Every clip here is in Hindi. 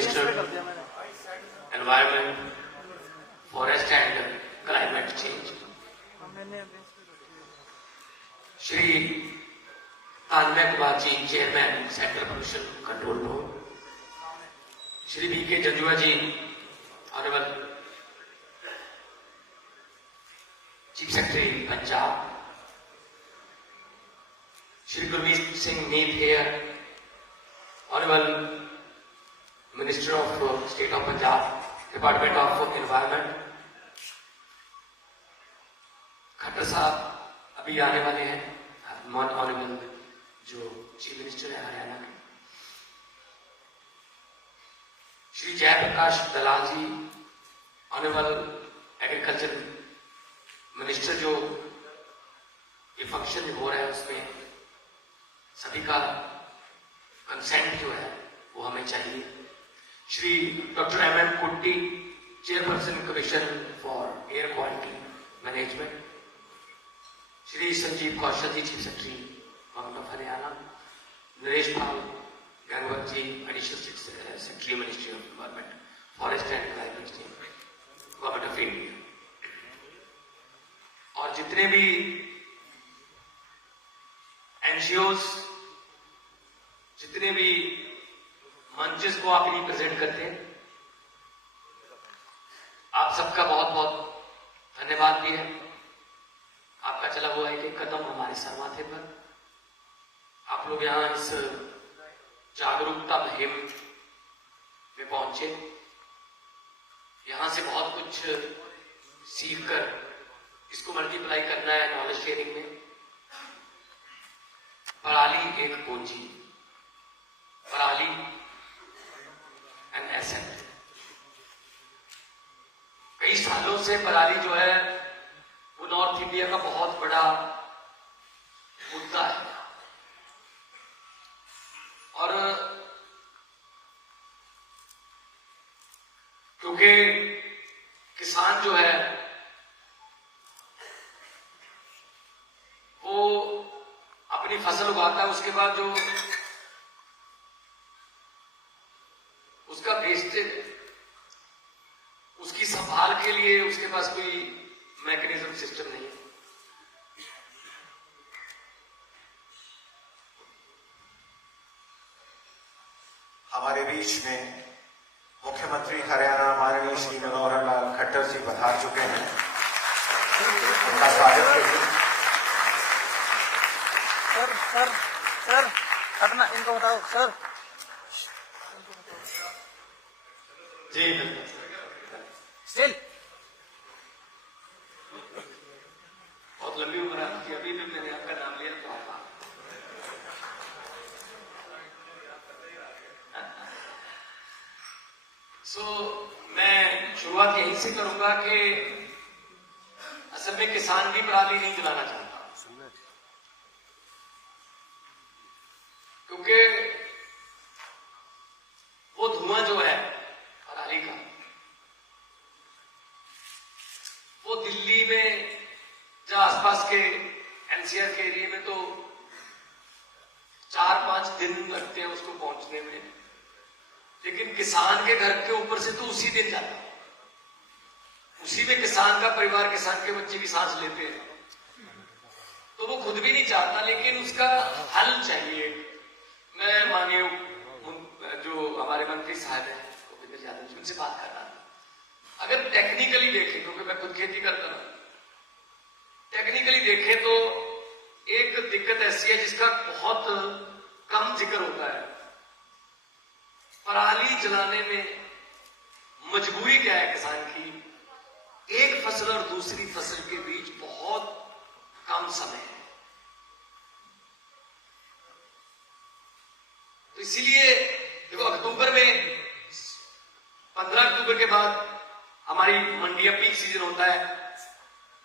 Minister environment, forest and climate change, Shri Tanmay Kumar ji, chairman central pollution control board, Shri VK Janjua ji, honourable chief secretary Punjab, Shri Gurmeet Singh Neet Hayer, honourable minister of state of Punjab, department of environment, Khattar साहब अभी आने वाले हैं, ऑनरेबल जो चीफ मिनिस्टर है हरियाणा के, श्री जयप्रकाश दलाल जी, ऑनरेबल एग्रीकल्चर मिनिस्टर, जो ये फंक्शन जो हो रहा है उसमें सभी का कंसेंट जो है वो हमें चाहिए, Shri doctor MM Kutty, chairperson commission for air quality management, Shri Sanjeev Kaushal ji, chief secretary government of Haryana, Naresh Pal Gangwat ji, additional secretary ministry of environment, forest and climate change, government of India, और जितने भी NGOs, जितने भी मंचेस को आप रिप्रेजेंट करते हैं, आप सबका बहुत बहुत धन्यवाद भी है। आपका चला हुआ एक कदम हमारे सर माथे पर, आप लोग यहां इस जागरूकता मुहिम में पहुंचे, यहां से बहुत कुछ सीख कर इसको मल्टीप्लाई करना है नॉलेज शेयरिंग में। पराली एक पूंजी, पराली एन एसेट। कई सालों से पराली जो है वो नॉर्थ इंडिया का बहुत बड़ा मुद्दा है, और क्योंकि किसान जो है वो अपनी फसल उगाता है, उसके बाद जो उसका वेस्टेज, उसकी संभाल के लिए उसके पास कोई मैकेनिज्म सिस्टम नहीं है। हमारे बीच में मुख्यमंत्री हरियाणा माननीय श्री मनोहर लाल खट्टर जी पधार चुके हैं। उनका स्वागत करिए। सर अपना इनको बताओ सर। जी स्टिल बहुत लंबी उम्र है आपकी, अभी भी मैंने आपका नाम लिया तो आपका मैं शुरुआत यहीं से करूंगा कि असल में किसान भी पराली नहीं जलाना चाहता, क्योंकि वो धुआं जो है पराली का, वो दिल्ली में या आसपास के NCR के एरिया में तो 4-5 दिन लगते हैं उसको पहुंचने में, लेकिन किसान के घर के ऊपर से तो उसी दिन जाता है। उसी में किसान का परिवार, किसान के बच्चे भी सांस लेते हैं, तो वो खुद भी नहीं चाहता, लेकिन उसका हल चाहिए। मैं माननीय जो हमारे मंत्री साहब हैं गोविंद यादव जी, उनसे बात करना था। अगर टेक्निकली देखें, क्योंकि मैं खुद खेती करता हूं, टेक्निकली देखें तो एक दिक्कत ऐसी है जिसका बहुत कम जिक्र होता है। पराली जलाने में मजबूरी क्या है किसान की? एक फसल और दूसरी फसल के बीच बहुत कम समय है, तो इसीलिए देखो अक्टूबर में 15 अक्टूबर के बाद हमारी मंडिया पीक सीजन होता है।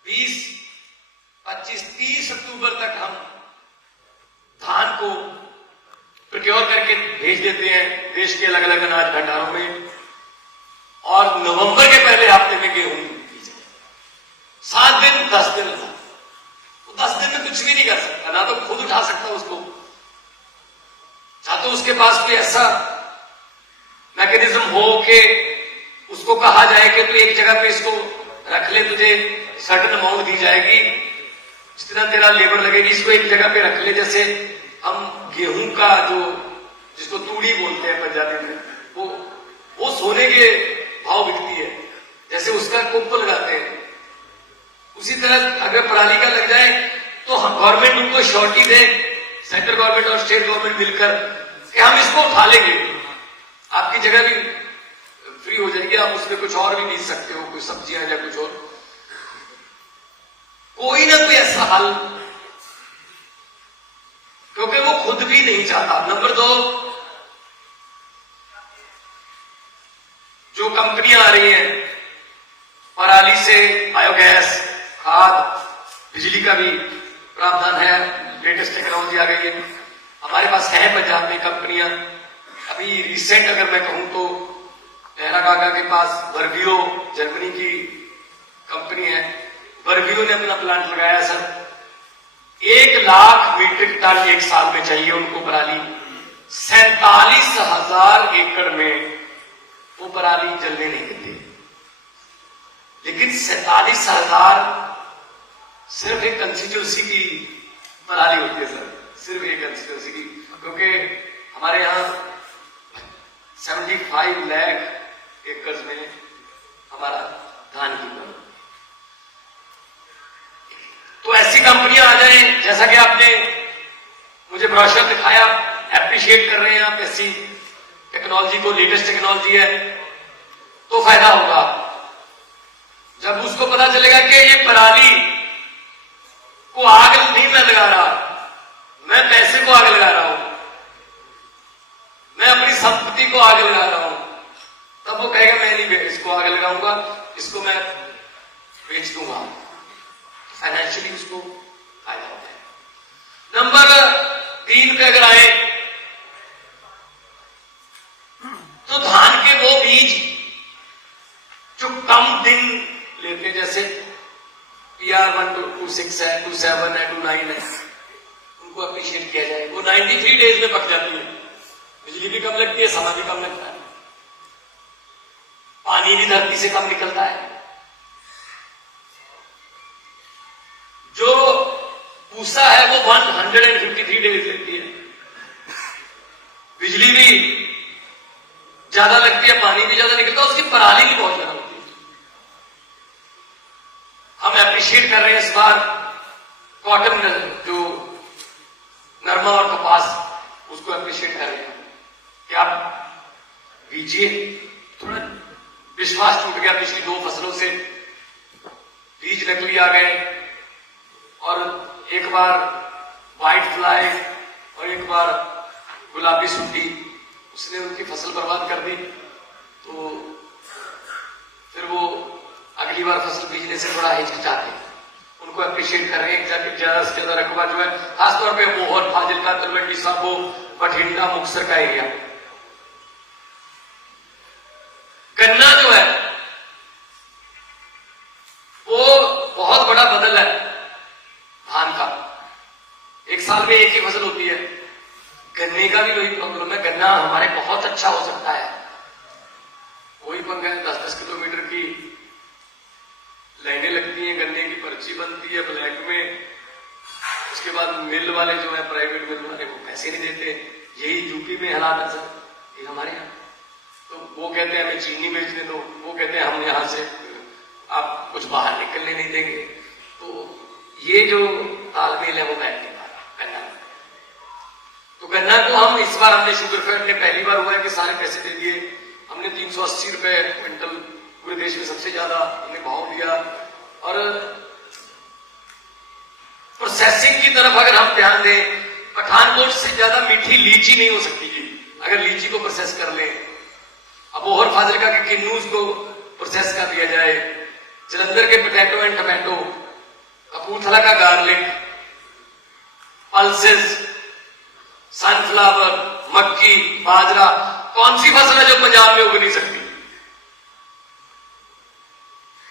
20, 25, 30 अक्टूबर तक हम धान को प्रोक्योर करके भेज देते हैं देश के अलग अलग अनाज भंडारों में, और नवंबर के पहले हफ्ते में गेहूं की जाए। 7 दिन 10 दिन लगा, तो 10 दिन में कुछ भी नहीं कर सकता, ना तो खुद उठा सकता उसको, ना तो उसके पास कोई ऐसा मैकेनिज्म हो कि उसको कहा जाए कि तू एक जगह पे इसको रख ले, तुझे सर्टन अमाउंट दी जाएगी, जितना तेरा लेबर लगेगी इसको एक जगह पे रख ले। जैसे हम गेहूं का जो जिसको तूड़ी बोलते हैं पंजाबी में, वो सोने के भाव बिकती है, जैसे उसका कुप लगाते हैं, उसी तरह अगर पराली का लग जाए तो गवर्नमेंट उनको श्योरिटी दे, सेंट्रल गवर्नमेंट और स्टेट गवर्नमेंट मिलकर, कि हम इसको उठा लेंगे, आपकी जगह भी फ्री हो जाएगी, आप उसमें कुछ और भी बीज सकते हो, कुछ सब्जियां या कुछ और, कोई ना कोई ऐसा हल, क्योंकि वो खुद भी नहीं चाहता। नंबर 2, जो कंपनियां आ रही हैं पराली से बायोगैस, खाद, बिजली का भी प्रावधान है, लेटेस्ट टेक्नोलॉजी आ गई है, हमारे पास है पंजाब में कंपनियां। अभी रिसेंट अगर मैं कहूं तो नेहरा काका के पास वर्बियो जर्मनी की कंपनी है, वर्बियो ने अपना प्लांट लगाया सर, 1 लाख मीट्रिक टन एक साल में चाहिए उनको पराली, 47,000 एकड़ में वो पराली जलने नहीं देते। लेकिन 47,000 सिर्फ एक कंस्टिट्यूंसी की पराली होती है सर, सिर्फ एक कंस्टिट्यूंसी की, क्योंकि हमारे यहां 75 लाख एकड़ में हमारा धान की बन। तो ऐसी कंपनियां आ जाएं, जैसा कि आपने मुझे ब्रोशर दिखाया, एप्रिशिएट कर रहे हैं आप ऐसी टेक्नोलॉजी को, लेटेस्ट टेक्नोलॉजी है, तो फायदा होगा। जब उसको पता चलेगा कि ये पराली को आग नहीं मैं लगा रहा, मैं पैसे को आग लगा रहा हूं, मैं अपनी संपत्ति को आग लगा रहा हूं, तब वो कहेगा मैं नहीं इसको आग लगाऊंगा, इसको मैं बेच दूंगा। फाइनेंशियली उसको फायदा होता है। नंबर 3 पे अगर आए तो धान के वो बीज जो कम दिन लेते, जैसे PR 126 है, 27 है, 29 है, उनको अप्रिशिएट किया जाए। वो 93 डेज में पक जाती है, बिजली भी कम लगती है, समय भी कम लगता है, पानी भी धरती से कम निकलता है। जो पूसा है वो 153 डेज लेती है, बिजली भी ज्यादा लगती है, पानी भी ज्यादा निकलता है, उसकी पराली भी बहुत ज्यादा होती है। हम एप्रिशिएट कर रहे हैं इस बार कॉटन, जो नरमा और कपास, उसको एप्रिशिएट कर रहे हैं कि आप बीजिए। थोड़ा विश्वास टूट गया पिछली 2 फसलों से, बीज नकली आ गए, और एक बार व्हाइट फ्लाई और एक बार गुलाबी सुंडी, उसने उनकी फसल बर्बाद कर दी। तो फिर वो अगली बार फसल बीजने से थोड़ा हिचकिचाते हैं, उनको अप्रिशिएट कर रहे हैं। ज्यादा से ज्यादा रकबा जो है, खासतौर पे मोहन, फाजिलका, तलवंडी साबो, बठिंडा, मुक्तसर का एरिया। गन्ना जो है वो बहुत बड़ा बदल है धान का, एक साल में एक ही फसल होती है। गन्ने का भी वही प्रॉब्लम है, गन्ना हमारे बहुत अच्छा हो सकता है, कोई पंगा है, 10-10 किलोमीटर की लाइनें लगती हैं, गन्ने की पर्ची बनती है ब्लैक में, उसके बाद मिल वाले जो है, प्राइवेट मिल वाले, वो पैसे नहीं देते। यही यूपी में हालात है सर, ये हमारे यहाँ। तो वो कहते हैं हमें चीनी बेचने दो, वो कहते हैं हम यहां से आप कुछ बाहर निकलने नहीं देंगे। तो ये जो तालमेल है वो बैठ नहीं पा रहा गन्ना। तो गन्ना को हम इस बार हमने शुगरफेड ने पहली बार हुआ है कि सारे पैसे दे दिए, हमने 380 रुपए क्विंटल पूरे देश में सबसे ज्यादा हमने भाव दिया। और प्रोसेसिंग की तरफ अगर हम ध्यान दें, पठानकोट से ज्यादा मीठी लीची नहीं हो सकती जी, अगर लीची को प्रोसेस कर लें। अबोहर फाजिलका के किन्नूज को प्रोसेस कर दिया जाए, जलंधर के पोटैटो एंड टमाटो, कपूरथला का गार्लिक, पल्सेस, सनफ्लावर, मक्की, बाजरा, कौन सी फसल है जो पंजाब में उग नहीं सकती?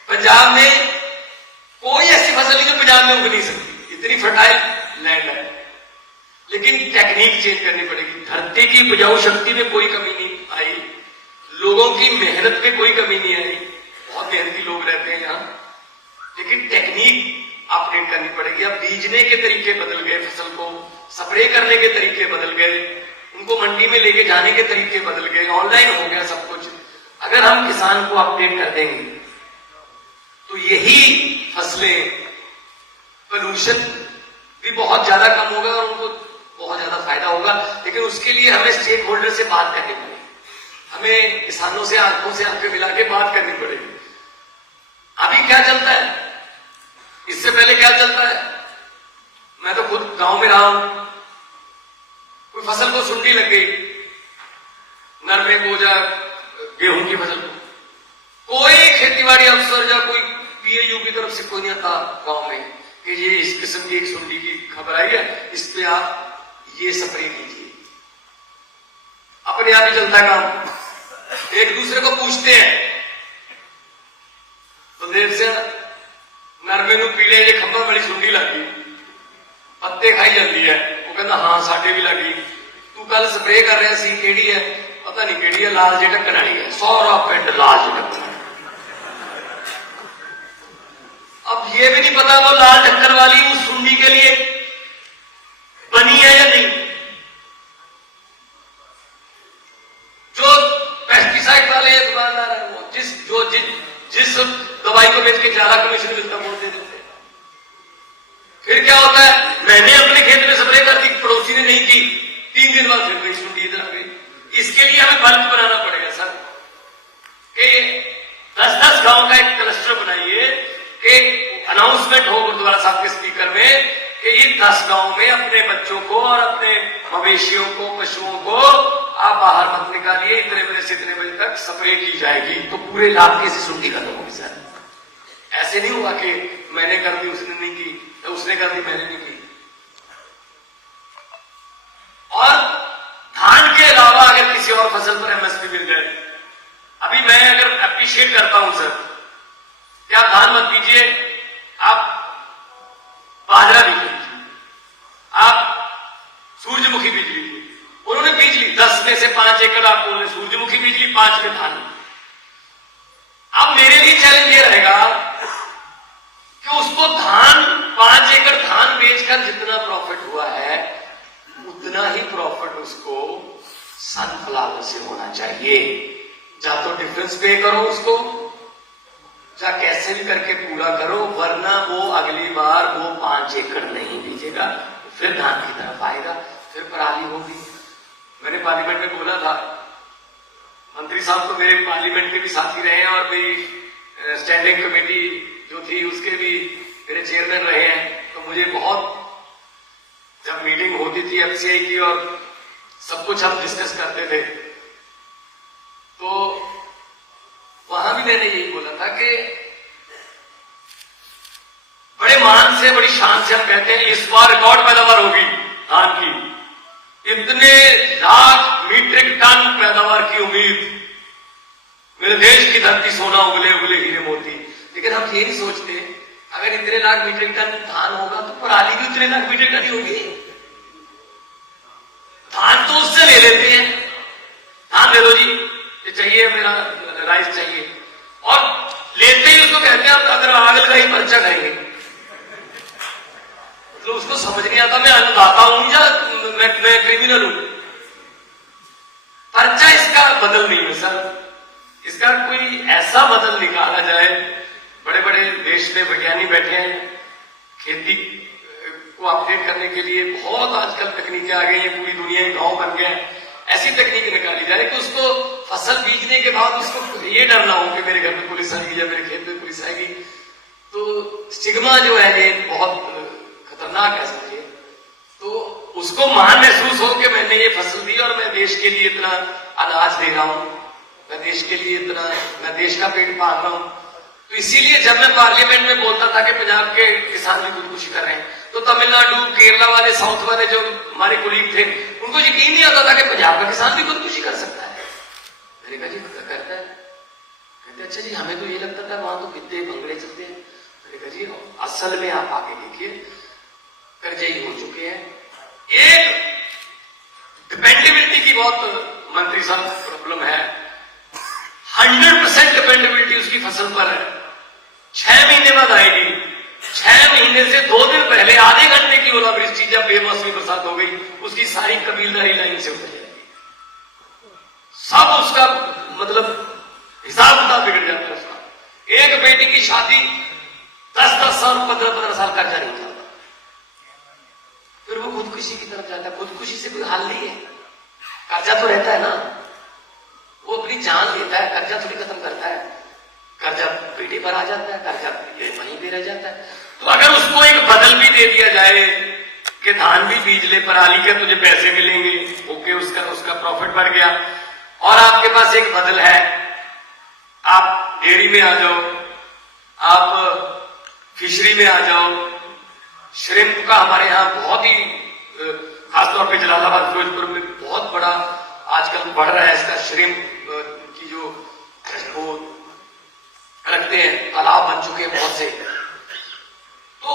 पंजाब में कोई ऐसी फसल नहीं जो पंजाब में उग नहीं सकती, इतनी फर्टाइल लैंड है। लेकिन टेक्निक चेंज करनी पड़ेगी। धरती की उपजाऊ शक्ति में कोई कमी नहीं आई, लोगों की मेहनत में कोई कमी नहीं आई, बहुत मेहनती लोग रहते हैं यहाँ, लेकिन टेक्निक अपडेट करनी पड़ेगी। अब बीजने के तरीके बदल गए, फसल को स्प्रे करने के तरीके बदल गए, उनको मंडी में लेके जाने के तरीके बदल गए, ऑनलाइन हो गया सब कुछ। अगर हम किसान को अपडेट कर देंगे तो यही फसलें, पोल्यूशन भी बहुत ज्यादा कम होगा और उनको बहुत ज्यादा फायदा होगा। लेकिन उसके लिए हमें स्टेक होल्डर से बात करनी पड़ेगी, हमें किसानों से आंखों से आंखें मिला के बात करनी पड़ेगी। अभी क्या चलता है, इससे पहले क्या चलता है, मैं तो खुद गांव में रहा हूं, कोई फसल को सुंडी लग गई, नरमे को या गेहूं की फसल को, कोई खेतीबाड़ी अफसर या कोई पीएयू की तरफ से कोई नहीं आता गांव में कि ये इस किस्म की एक सुंडी की खबर आई है, इस पे आप ये स्प्रे कीजिए। अपने आप ही चलता है काम, एक दूसरे को पूछते हैं तो देर से नरमे नू पीले ये खबर बड़ी सुंडी लगी, पत्ते खाई जाती है, वो कहता हाँ साडे भी लगी, तू कल स्प्रे कर रहा सी, केड़ी है, पता नहीं केड़ी है, लाल जे ढक्कन वाली है, सारा पिंड लाल जे ढक्कन। अब ये भी नहीं पता वो लाल ढक्कन वाली उस सुंडी के लिए बनी है या नहीं। जो पेस्टिसाइड वाले दुकानदार है वो जिस दवाई को बेच के ज्यादा कमीशन मिलता बोल दे देते। फिर क्या होता है, मैंने अपने खेत में स्प्रे कर दी, पड़ोसी ने नहीं की, 3 दिन बाद फिर गई सुंडी इधर आ गई। इसके लिए हमें बल्क बनाना पड़ेगा सर, कि 10-10 गांव का एक क्लस्टर बनाइए, कि अनाउंसमेंट हो गुरुद्वारा साहब के स्पीकर में कि ये 10 गांव में अपने बच्चों को और अपने मवेशियों को, पशुओं को आप बाहर मत निकालिए, इतने बजे से इतने बजे तक स्प्रे की जाएगी, तो पूरे इलाके से सुंडी खत्म होगी सर। ऐसे नहीं हुआ कि मैंने कर दी उसने नहीं की, तो उसने कर दी मैंने नहीं की। और धान के अलावा अगर किसी और फसल पर एमएसपी मिल जाए, अभी मैं अगर अप्रिशिएट करता हूं सर कि आप धान मत बीजिए, आप बाजरा बीज लीजिए, आप सूरजमुखी बीज लीजिए। उन्होंने बीज ली 10 में से 5 एकड़ आप बोले सूरजमुखी बीज ली, 5 में धान। अब मेरे लिए चैलेंज ये रहेगा कि उसको धान 5 एकड़ धान बेचकर जितना प्रॉफिट हुआ है उतना ही प्रॉफिट उसको सनफ्लावर से होना चाहिए। या तो डिफरेंस पे करो उसको, या कैसे भी करके पूरा करो, वरना वो अगली बार वो 5 एकड़ नहीं बीजेगा, फिर धान की तरफ आएगा, फिर पराली होगी। मैंने पार्लियामेंट में बोला था, मंत्री साहब तो मेरे पार्लियामेंट के भी साथी रहे हैं और मेरी स्टैंडिंग कमेटी जो थी उसके भी मेरे चेयरमैन रहे हैं, तो मुझे बहुत, जब मीटिंग होती थी एफसीआई की और सब कुछ हम डिस्कस करते थे, तो वहां भी मैंने यही बोला था कि बड़े मान से, बड़ी शान से हम कहते हैं इस बार रिकॉर्ड पैदावार होगी धान की, इतने लाख मीट्रिक टन पैदावार की उम्मीद, मेरे देश की धरती सोना उगले उगले हीरे मोती। लेकिन हम ये नहीं सोचते अगर इतने लाख मीट्रिक टन धान होगा तो पराली भी उतने लाख मीट्रिक टन ही होगी। धान तो उससे ले लेते हैं, धान ले लो जी, ये चाहिए मेरा राइस चाहिए, और लेते ही उसको कहते हैं अगर आग लगाई पर्चा खाएंगे। तो उसको समझ नहीं आता मैं अन्नदाता हूं या मैं क्रिमिनल हूं। पर्चा इसका बदल नहीं है सर, इसका कोई ऐसा बदल निकाला जाए। बड़े बड़े देश में वैज्ञानिक बैठे हैं, खेती को अपडेट करने के लिए बहुत आजकल तकनीकें आ गई हैं, पूरी दुनिया में गांव बन गया है। ऐसी तकनीक निकाली जाए कि उसको फसल बीजने के बाद उसको ये डर ना हो कि मेरे घर में पुलिस आएगी या मेरे खेत में पुलिस आएगी। तो स्टिग्मा जो है ये बहुत खतरनाक है समझिए। तो उसको मान महसूस हो कि मैंने ये फसल दी और मैं देश के लिए इतना अनाज दे रहा हूं, मैं देश के लिए इतना, मैं देश का पेट पाल रहा हूं। तो इसीलिए जब मैं पार्लियामेंट में बोलता था कि पंजाब के किसान भी खुदकुशी कर रहे हैं, तो तमिलनाडु, केरला वाले, साउथ वाले जो हमारे कुलीग थे, उनको यकीन नहीं आता था कि पंजाब का किसान भी खुदकुशी कर सकता है। मैंने कहा जी करता है, कहते अच्छा जी हमें तो ये लगता था वहां तो कितने भंगड़े चलते हैं। मैंने कहा जी असल में आप आके देखिए, कर्जई हो चुके हैं। एक डिपेंडेबिलिटी की बहुत मंत्री साहब प्रॉब्लम है डिपेंडेबिलिटी उसकी फसल पर है। 6 महीने बाद आएगी, 6 महीने से 2 दिन पहले आधे घंटे की ओलावृष्टि जब बेमौसमी बरसात हो गई, उसकी सारी कबीलदारी लाइन से उतर जाएगी, सब उसका मतलब हिसाब किताब बिगड़ जाता है उसका। एक बेटी की शादी 10-10 साल 15-15 साल कर्जा नहीं उठाता, फिर वो खुदकुशी की तरफ जाता है। खुदकुशी से कोई हल नहीं है, कर्जा तो रहता है ना, वो अपनी जान लेता है, कर्जा थोड़ी खत्म करता है। कर्जा बेटी पर आ जाता है, कर्जा वहीं पे रह जाता है। तो अगर उसको एक बदल भी दे दिया जाए कि धान भी बीज ले, पराली के तुझे पैसे मिलेंगे, ओके, उसका प्रॉफिट बढ़ गया, और आपके पास एक बदल है, आप डेयरी में आ जाओ, आप फिशरी में आ जाओ। श्रिम्प का हमारे यहाँ बहुत ही खासतौर पे जलालाबाद फिरोजपुर में बहुत बड़ा आजकल बढ़ रहा है इसका श्रिम्प की जो वो रखते हैं, तालाब बन चुके हैं बहुत से। तो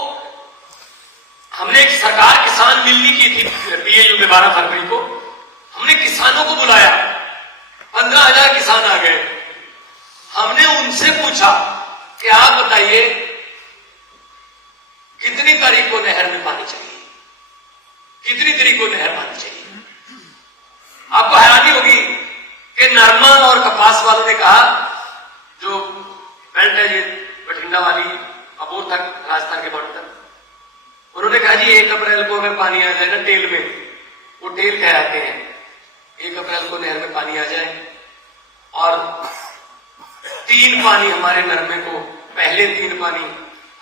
हमने एक सरकार किसान मिलनी की थी पीएयू में 12 फरवरी को, हमने किसानों को बुलाया, 15,000 किसान आ गए। हमने उनसे पूछा कि आप बताइए कितनी तारीख को नहर में पानी चाहिए, कितनी तारीख को नहर पानी चाहिए। आपको हैरानी होगी कि नरमा और कपास वालों ने कहा, जो बेल्ट है ये बठिंडा वाली अबोर तक राजस्थान के बॉर्डर तक, उन्होंने कहा जी 1 अप्रैल को अगर पानी आ जाए ना टेल में, वो टेल कहलाते हैं, 1 अप्रैल को नहर में पानी आ जाए और 3 पानी हमारे नरमे को, पहले 3 पानी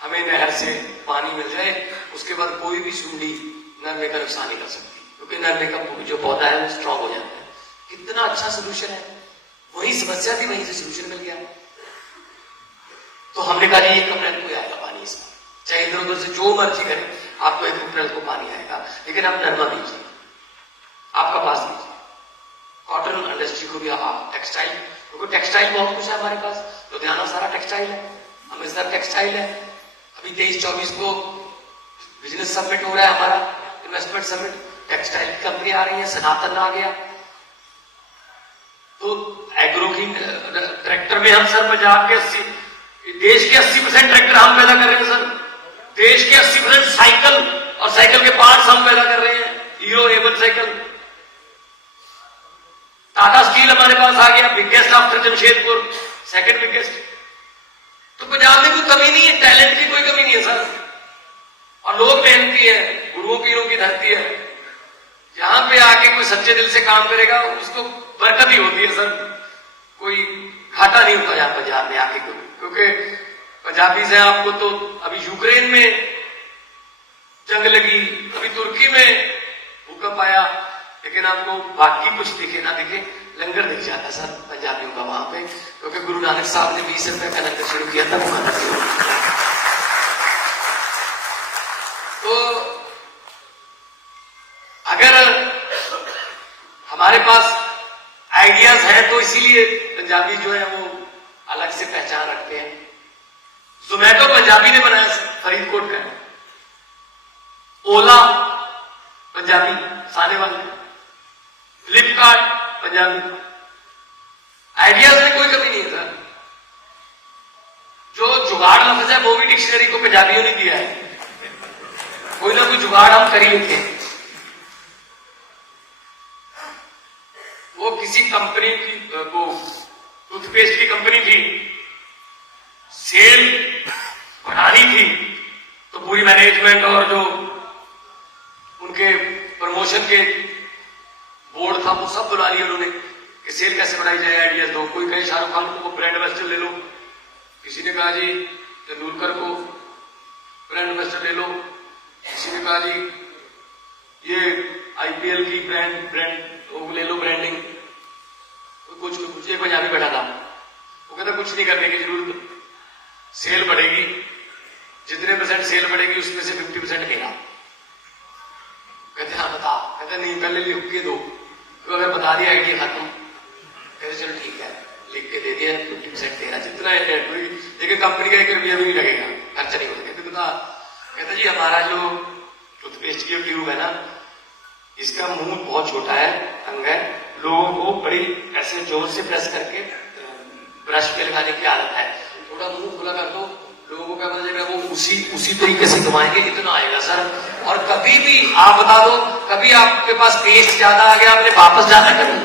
हमें नहर से पानी मिल जाए, उसके बाद कोई भी सुंडी नरमे का नुकसान नहीं कर सकती, क्योंकि नरमे का जो पौधा है वो स्ट्रांग हो जाता है। कितना अच्छा सोल्यूशन है, वही समस्या थी, वहीं से सोल्यूशन मिल गया। तो हमने कहा जी 1 अप्रैल को आएगा पानी इसमें, चाहे इधर उधर से जो मर्जी करे, आपको 1 अप्रैल को पानी आएगा, लेकिन आप नरमा दीजिए, आपका पास दीजिए, कॉटन इंडस्ट्री को भी आप टेक्सटाइल, क्योंकि टेक्सटाइल बहुत कुछ है हमारे पास, लुधियाना सारा टेक्सटाइल है, अमृतसर टेक्सटाइल है। अभी 23-24 को बिजनेस समिट हो रहा है हमारा, इन्वेस्टमेंट समिट, टेक्सटाइल की कंपनी आ रही है, सनातन आ गया। तो एग्रो की ट्रैक्टर में हम सर पंजाब के देश के 80% ट्रैक्टर हम पैदा कर रहे हैं सर, देश के 80% साइकिल और साइकिल के पार्ट्स हम पैदा कर रहे हैं, hero A1 cycle. Tata steel हमारे पास आ गया, biggest after Jamshedpur, 2nd biggest. तो पंजाब में कोई कमी नहीं है, टैलेंट की कोई कमी नहीं है सर, और लोग मेहनती है, गुरुओं पीरों की धरती है। जहां पे आके कोई सच्चे दिल से काम करेगा उसको बरकत ही होती है सर, कोई घाटा नहीं होता यहाँ पंजाब में आके, क्योंकि पंजाबी से आपको तो अभी यूक्रेन में जंग लगी, अभी तुर्की में भूकंप आया, लेकिन आपको बाकी कुछ दिखे ना दिखे, लंगर दिख जाता सर पंजाबियों का वहां पे, क्योंकि गुरु नानक साहब ने 20 रुपए का लंगर शुरू किया था वहां से। तो अगर हमारे पास आइडियाज हैं तो इसीलिए पंजाबी जो है वो अलग से पहचान रखते हैं। जोमैटो पंजाबी ने बनाया फरीदकोट का, ओला पंजाबी सानेवाल का, फ्लिपकार्ट पंजाबी, आइडियाज में कोई कमी नहीं है सर। जो जुगाड़ लफ्ज है वो भी डिक्शनरी को पंजाबियों ने दिया है, कोई ना कोई जुगाड़ हम कर ही लेते हैं। वो किसी कंपनी की, वो टूथपेस्ट की कंपनी थी, सेल बढ़ानी थी, तो पूरी मैनेजमेंट और जो उनके प्रमोशन के बोर्ड था वो सब बुला लिया उन्होंने कि सेल कैसे बढ़ाई जाए, आइडियाज दो। कोई कहे शाहरुख खान को ब्रांड एम्बेसडर ले लो, किसी ने कहा जी तेंदुलकर को ब्रांड एम्बेसडर ले लो, किसी ने कहा जी ये आईपीएल की ब्रांड ले लो ब्रांडिंग। कुछ एक पंजाबी बैठा था, वो कहता कुछ नहीं करने की जरूरत, सेल बढ़ेगी, जितने % सेल बढ़ेगी उसमें से 50% मेरा। कहते हाँ बता, कहते नहीं पहले लिख के दो, तो अगर बता दिया आइडिया खत्म, कहते चलो ठीक है लिख के दे दिया 50% तेरा, जितना है लेकिन कंपनी का 1 रुपया भी नहीं लगेगा, खर्चा नहीं होगा। कहते बता, कहते जी हमारा जो टूथपेस्ट की ट्यूब है ना, इसका मुंह बहुत छोटा है, अंग है, लोगों को बड़ी ऐसे जोर से प्रेस करके ब्रश पे लगा समझाने की आदत है, थोड़ा मुंह खुला कर दो, लोगों को क्या पता चलेगा, वो उसी तरीके से कमाएंगे जितना आएगा सर। और कभी भी आप बता दो, कभी आपके पास पेस्ट ज्यादा आ गया, आपने वापस जाना कभी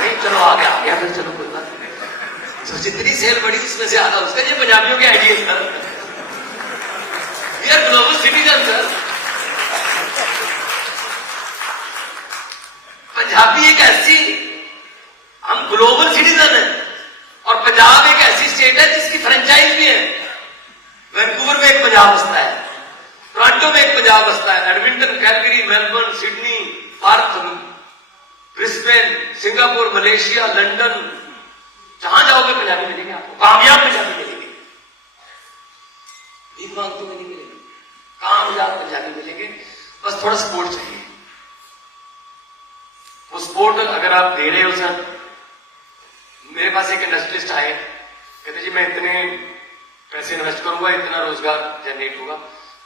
नहीं, चलो आ गया फिर, चलो कोई बात नहीं। तो जितनी सेल बढ़ी उसमें से आधा उसका। ये पंजाबियों के idea sir, we are global citizen sir. Punjabi एक ऐसी, हम ग्लोबल सिटीजन है, और पंजाब एक ऐसी स्टेट है जिसकी फ्रेंचाइज भी है। वैंकूवर में एक पंजाब बसता है, टोरंटो में एक पंजाब बसता है, Edmonton, Calgary, Melbourne, Sydney, Perth, Brisbane, Singapore, Malaysia, London, जहां जाओगे पंजाबी मिलेंगे आपको, कामयाब पंजाबी मिलेंगे, भीख मांगते हुए नहीं मिलेंगे, कामयाब पंजाबी मिलेंगे। बस थोड़ा सपोर्ट चाहिए। वो सपोर्ट अगर आप दे रहे हो सर, मेरे पास एक इंडस्ट्रियलिस्ट आए, कहते जी मैं इतने पैसे इन्वेस्ट करूंगा, इतना रोजगार जनरेट होगा,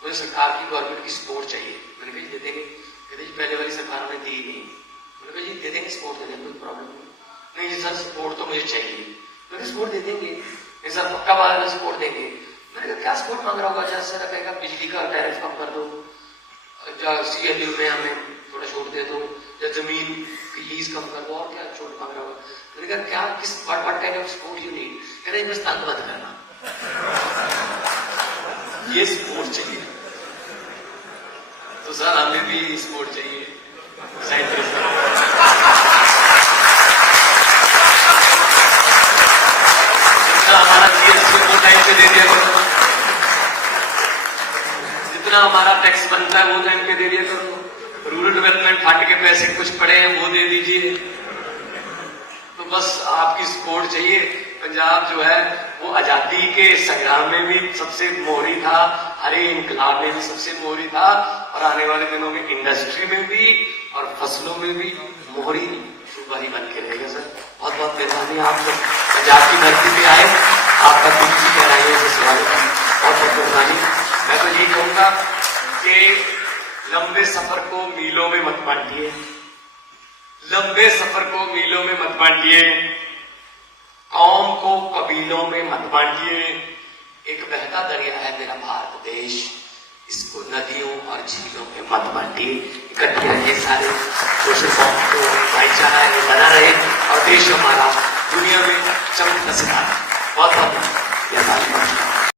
मुझे सरकार की, गवर्नमेंट की सपोर्ट चाहिए। मैंने कहा जी दे देंगे। कहते जी पहले वाली सरकारों ने दी नहीं। मैंने कहा जी दे देंगे, सपोर्ट दे देंगे, कोई प्रॉब्लम नहीं। नहीं सर सपोर्ट तो मुझे चाहिए। मैंने सपोर्ट दे देंगे। नहीं सर पक्का बात है, सपोर्ट देंगे। मैंने कहा क्या सपोर्ट मांग रहा होगा? जैसे सर कहेगा बिजली का टैरिफ कम कर दो, CLU में हमें थोड़ा छूट दे दो, या जमीन की लीज कम कर दो, और क्या छूट मांग रहा होगा? मैंने कहा क्या, किस what kind of support you need? कह रहे बस तंग मत करना, ये सपोर्ट चाहिए। तो सर हमें भी सपोर्ट चाहिए, जितना हमारा GST वो टाइम पे दे दिया करो, जितना हमारा टैक्स बनता है वो टाइम पे दे दिया करो, रूरल डेवलपमेंट फंड के पैसे कुछ पड़े हैं वो दे दीजिए। तो बस आपकी सपोर्ट चाहिए। पंजाब जो है वो आजादी के संग्राम में भी सबसे मोहरी था, हरे इनकलाब में भी सबसे मोहरी था, और आने वाले दिनों में इंडस्ट्री में भी और फसलों में भी मोहरी सूबा ही बन के रहेगा सर। बहुत बहुत मेहरबानी, आप लोग पंजाब की धरती पे आए, आपका दिल की गहराइयों से स्वागत है, बहुत बहुत मेहरबानी। मैं तो यही कहूंगा कि लंबे सफर को मीलों में मत बांटिए, लंबे सफर को मीलों में मत बांटिए, कौम को कबीलों में मत बांटिए। एक बहता दरिया है मेरा भारत देश, इसको नदियों और झीलों में मत बांटिए। इकट्ठे रहिए सारे, कोशिशों को भाईचारा बना रहे, और देश हमारा दुनिया में चमकता सितारा। बहुत बहुत